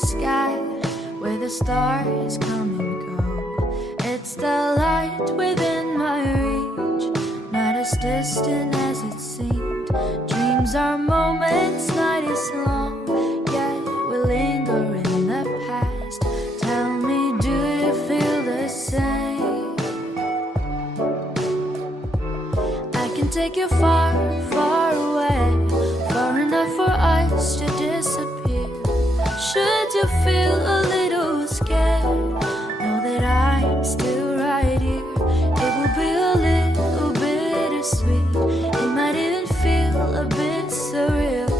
sky where the stars come and go. It's the light within my reach, not as distant as it seemed. Dreams are moments, night is long, yet we linger in the past. Tell me, do you feel the same? I can take you far, far away, far enough for us to disappear. Should you feel a little scared, know that I'm still right here. It will be a little bittersweet, it might even feel a bit surreal.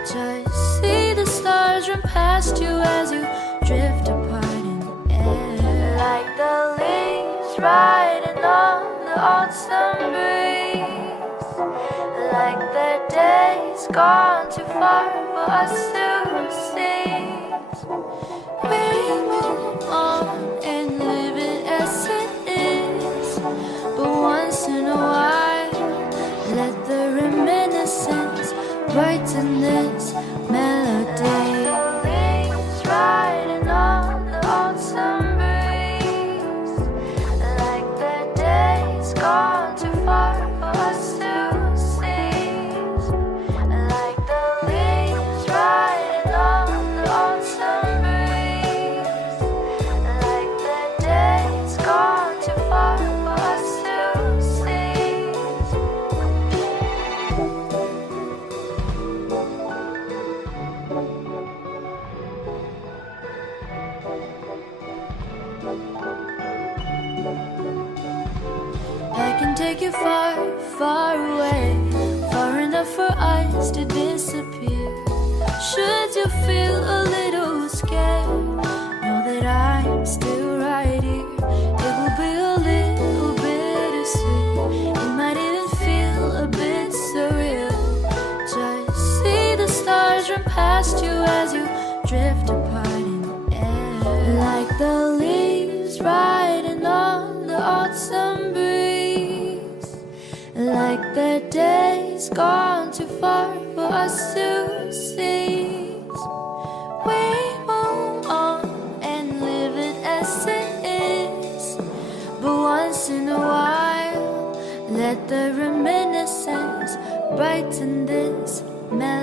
Just see the stars run past you as you drift apart in the air. Like the leaves riding on the autumn breeze, like the days gone too far for us to seize. We move on and live it as it is, but once in a while, let the reminiscence brighten this melody. The leaves riding on the autumn breeze, like the days gone too far for us to seize. Like the leaves riding on the autumn breeze, like the days gone too far for us to seize. I can take you far, far away, far enough for us to disappear. Should you feel a little scared, know that I'm still right here. It will be a little bittersweet, it might even feel a bit surreal. Just see the stars run past you as you drift apart in the air. Like the leaves riding on the autumn breeze, like the days gone too far for us to seize. We move on and live it as it is, but once in a while, let the reminiscence brighten this melody.